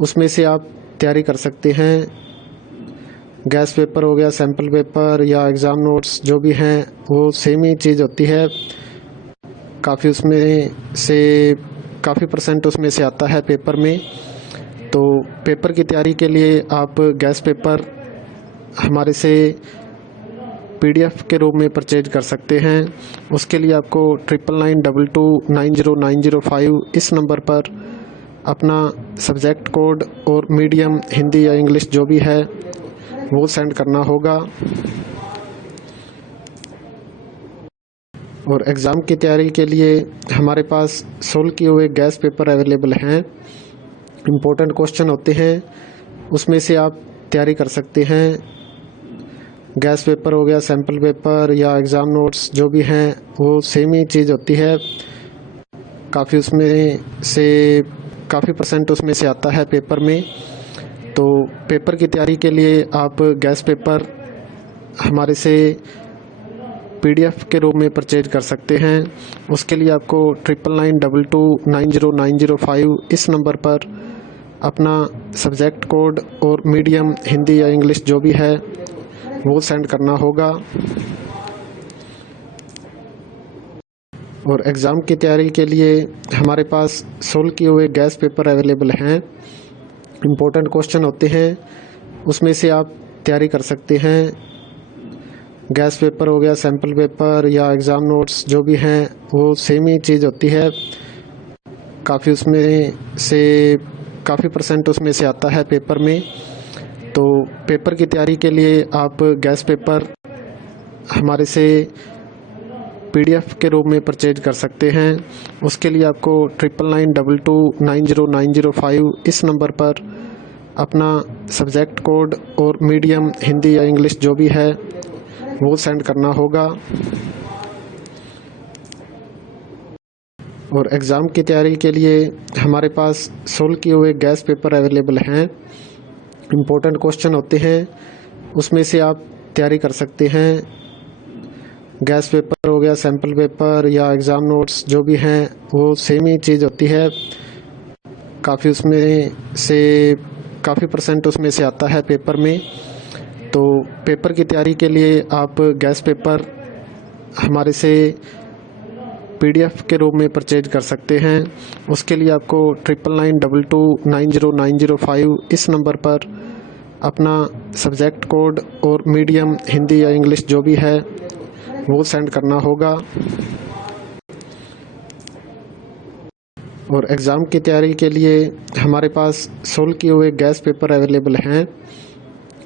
उसमें से आप तैयारी कर सकते हैं। गैस पेपर हो गया, सैम्पल पेपर या एग्ज़ाम नोट्स जो भी हैं वो सेम ही चीज़ होती है। काफ़ी उसमें से काफ़ी परसेंट उसमें से आता है पेपर में। तो पेपर की तैयारी के लिए आप गैस पेपर हमारे से PDF के रूप में परचेज कर सकते हैं। उसके लिए आपको 9992290905 इस नंबर पर अपना सब्जेक्ट कोड और मीडियम हिंदी या इंग्लिश जो भी है वो सेंड करना होगा। और एग्ज़ाम की तैयारी के लिए हमारे पास सोल्व किए हुए गैस पेपर अवेलेबल हैं। इम्पोर्टेंट क्वेश्चन होते हैं, उसमें से आप तैयारी कर सकते हैं। गैस पेपर हो गया, सैम्पल पेपर या एग्ज़ाम नोट्स जो भी हैं वो सेम ही चीज़ होती है। काफ़ी उसमें से काफ़ी परसेंट उसमें से आता है पेपर में। तो पेपर की तैयारी के लिए आप गैस पेपर हमारे से PDF के रूप में परचेज कर सकते हैं। उसके लिए आपको 9992290905 इस नंबर पर अपना सब्जेक्ट कोड और मीडियम हिंदी या इंग्लिश जो भी है वो सेंड करना होगा। और एग्ज़ाम की तैयारी के लिए हमारे पास सोल्व किए हुए गैस पेपर अवेलेबल हैं। इम्पोर्टेंट क्वेश्चन होते हैं, उसमें से आप तैयारी कर सकते हैं। गैस पेपर हो गया, सैम्पल पेपर या एग्ज़ाम नोट्स जो भी हैं वो सेम ही चीज़ होती है। काफ़ी उसमें से काफ़ी परसेंट उसमें से आता है पेपर में। तो पेपर की तैयारी के लिए आप गैस पेपर हमारे से PDF के रूप में परचेज कर सकते हैं। उसके लिए आपको 9992290905 इस नंबर पर अपना सब्जेक्ट कोड और मीडियम हिंदी या इंग्लिश जो भी है वो सेंड करना होगा। और एग्ज़ाम की तैयारी के लिए हमारे पास सोल्व किए हुए गैस पेपर अवेलेबल हैं। इम्पोर्टेंट क्वेश्चन होते हैं, उसमें से आप तैयारी कर सकते हैं। गैस पेपर हो गया, सैम्पल पेपर या एग्ज़ाम नोट्स जो भी हैं वो सेम ही चीज़ होती है। काफ़ी उसमें से काफ़ी परसेंट उसमें से आता है पेपर में। तो पेपर की तैयारी के लिए आप गैस पेपर हमारे से PDF के रूप में परचेज कर सकते हैं। उसके लिए आपको 9992290905 इस नंबर पर अपना सब्जेक्ट कोड और मीडियम हिंदी या इंग्लिश जो भी है वो सेंड करना होगा। और एग्ज़ाम की तैयारी के लिए हमारे पास सोल्व किए हुए गैस पेपर अवेलेबल हैं।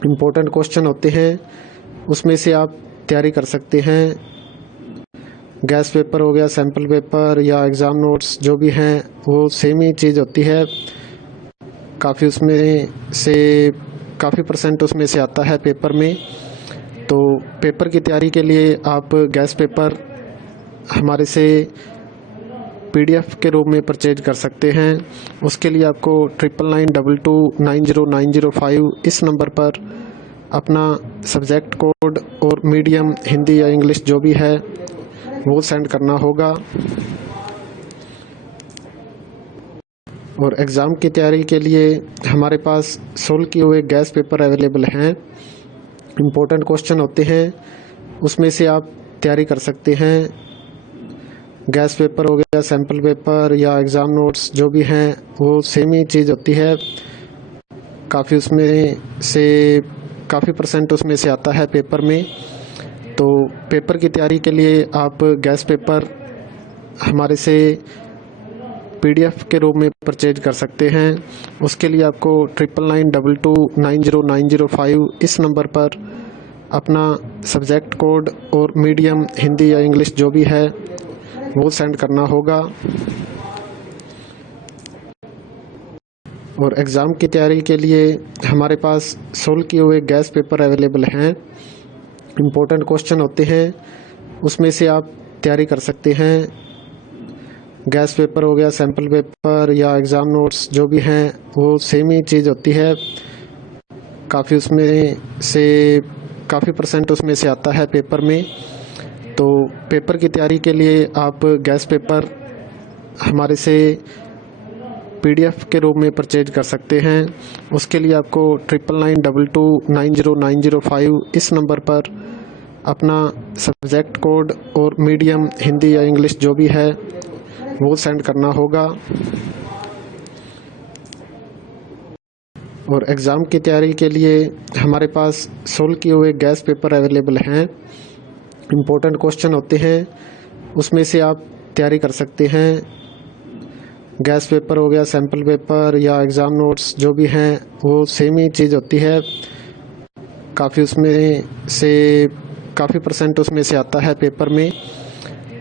इम्पोर्टेंट क्वेश्चन होते हैं, उसमें से आप तैयारी कर सकते हैं। गैस पेपर हो गया, सैम्पल पेपर या एग्ज़ाम नोट्स जो भी हैं वो सेम ही चीज़ होती है। काफ़ी उसमें से काफ़ी परसेंट उसमें से आता है पेपर में। तो पेपर की तैयारी के लिए आप गैस पेपर हमारे से PDF के रूप में परचेज कर सकते हैं। उसके लिए आपको 9992290905 इस नंबर पर अपना सब्जेक्ट कोड और मीडियम हिंदी या इंग्लिश जो भी है वो सेंड करना होगा। और एग्ज़ाम की तैयारी के लिए हमारे पास सोल्व किए हुए गैस पेपर अवेलेबल हैं। इम्पोर्टेंट क्वेश्चन होते हैं, उसमें से आप तैयारी कर सकते हैं। गैस पेपर हो गया, सैम्पल पेपर या एग्ज़ाम नोट्स जो भी हैं वो सेम ही चीज़ होती है। काफ़ी उसमें से काफ़ी परसेंट उसमें से आता है पेपर में। तो पेपर की तैयारी के लिए आप गैस पेपर हमारे से PDF के रूप में परचेज कर सकते हैं। उसके लिए आपको 9992290905 इस नंबर पर अपना सब्जेक्ट कोड और मीडियम हिंदी या इंग्लिश जो भी है वो सेंड करना होगा। और एग्ज़ाम की तैयारी के लिए हमारे पास सोल्व किए हुए गैस पेपर अवेलेबल हैं। इम्पोर्टेंट क्वेश्चन होते हैं, उसमें से आप तैयारी कर सकते हैं। गैस पेपर हो गया, सैम्पल पेपर या एग्ज़ाम नोट्स जो भी हैं वो सेम ही चीज़ होती है। काफ़ी उसमें से काफ़ी परसेंट उसमें से आता है पेपर में। तो पेपर की तैयारी के लिए आप गैस पेपर हमारे से PDF के रूप में परचेज कर सकते हैं। उसके लिए आपको 9992290905 इस नंबर पर अपना सब्जेक्ट कोड और मीडियम हिंदी या इंग्लिश जो भी है वो सेंड करना होगा। और एग्ज़ाम की तैयारी के लिए हमारे पास सोल्व किए हुए गैस पेपर अवेलेबल हैं। इम्पोर्टेंट क्वेश्चन होते हैं, उसमें से आप तैयारी कर सकते हैं। गैस पेपर हो गया, सैम्पल पेपर या एग्ज़ाम नोट्स जो भी हैं वो सेम ही चीज़ होती है। काफ़ी परसेंट उसमें से आता है पेपर में।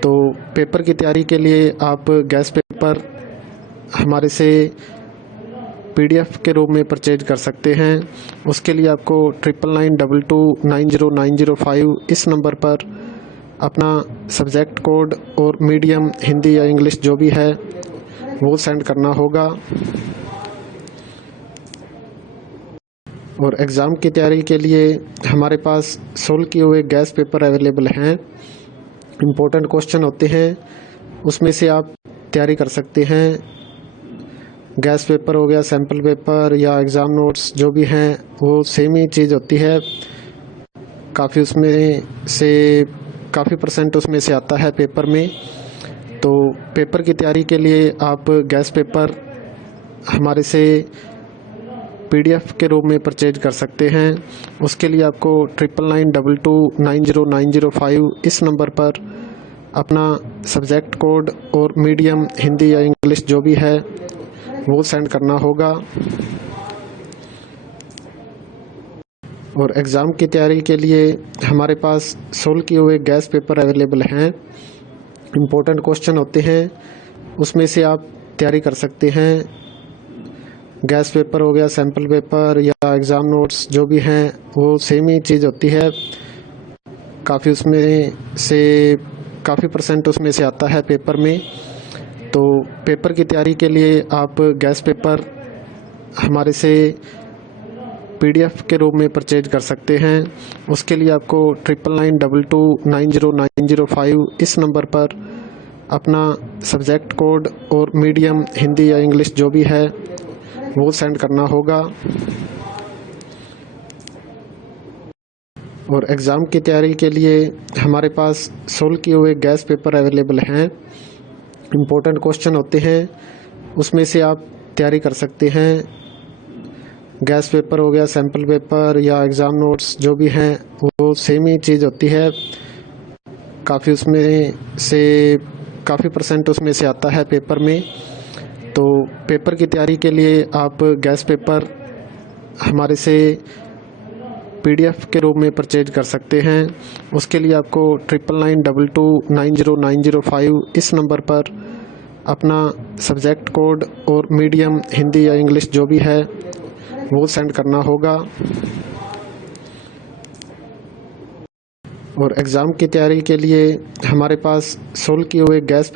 तो पेपर की तैयारी के लिए आप गैस पेपर हमारे से PDF के रूप में परचेज कर सकते हैं। उसके लिए आपको 9992290905 इस नंबर पर अपना सब्जेक्ट कोड और मीडियम हिंदी या इंग्लिश जो भी है वो सेंड करना होगा। और एग्ज़ाम की तैयारी के लिए हमारे पास सोल्व किए हुए गैस पेपर अवेलेबल हैं। इम्पोर्टेंट क्वेश्चन होते हैं, उसमें से आप तैयारी कर सकते हैं। गैस पेपर हो गया, सैम्पल पेपर या एग्ज़ाम नोट्स जो भी हैं वो सेम ही चीज़ होती है। काफ़ी परसेंट उसमें से आता है पेपर में। तो पेपर की तैयारी के लिए आप गैस पेपर हमारे से PDF के रूप में परचेज कर सकते हैं। उसके लिए आपको 9992290905 इस नंबर पर अपना सब्जेक्ट कोड और मीडियम हिंदी या इंग्लिश जो भी है वो सेंड करना होगा। और एग्ज़ाम की तैयारी के लिए हमारे पास सोल्व किए हुए गैस पेपर अवेलेबल हैं। इम्पोर्टेंट क्वेश्चन होते हैं, उसमें से आप तैयारी कर सकते हैं। गैस पेपर हो गया, सैम्पल पेपर या एग्ज़ाम नोट्स जो भी हैं वो सेम ही चीज़ होती है। काफ़ी परसेंट उसमें से आता है पेपर में। तो पेपर की तैयारी के लिए आप गैस पेपर हमारे से PDF के रूप में परचेज कर सकते हैं। उसके लिए आपको 9992290905 इस नंबर पर अपना सब्जेक्ट कोड और मीडियम हिंदी या इंग्लिश जो भी है वो सेंड करना होगा। और एग्ज़ाम की तैयारी के लिए हमारे पास सोल्व किए हुए गैस पेपर अवेलेबल हैं। इम्पोर्टेंट क्वेश्चन होते हैं, उसमें से आप तैयारी कर सकते हैं। गैस पेपर हो गया, सैम्पल पेपर या एग्ज़ाम नोट्स जो भी हैं वो सेम ही चीज़ होती है। काफ़ी परसेंट उसमें से आता है पेपर में। तो पेपर की तैयारी के लिए आप गैस पेपर हमारे से PDF के रूप में परचेज कर सकते हैं। उसके लिए आपको 9992290905 इस नंबर पर अपना सब्जेक्ट कोड और मीडियम हिंदी या इंग्लिश जो भी है वो सेंड करना होगा। और एग्ज़ाम की तैयारी के लिए हमारे पास सोल्व किए हुए गैस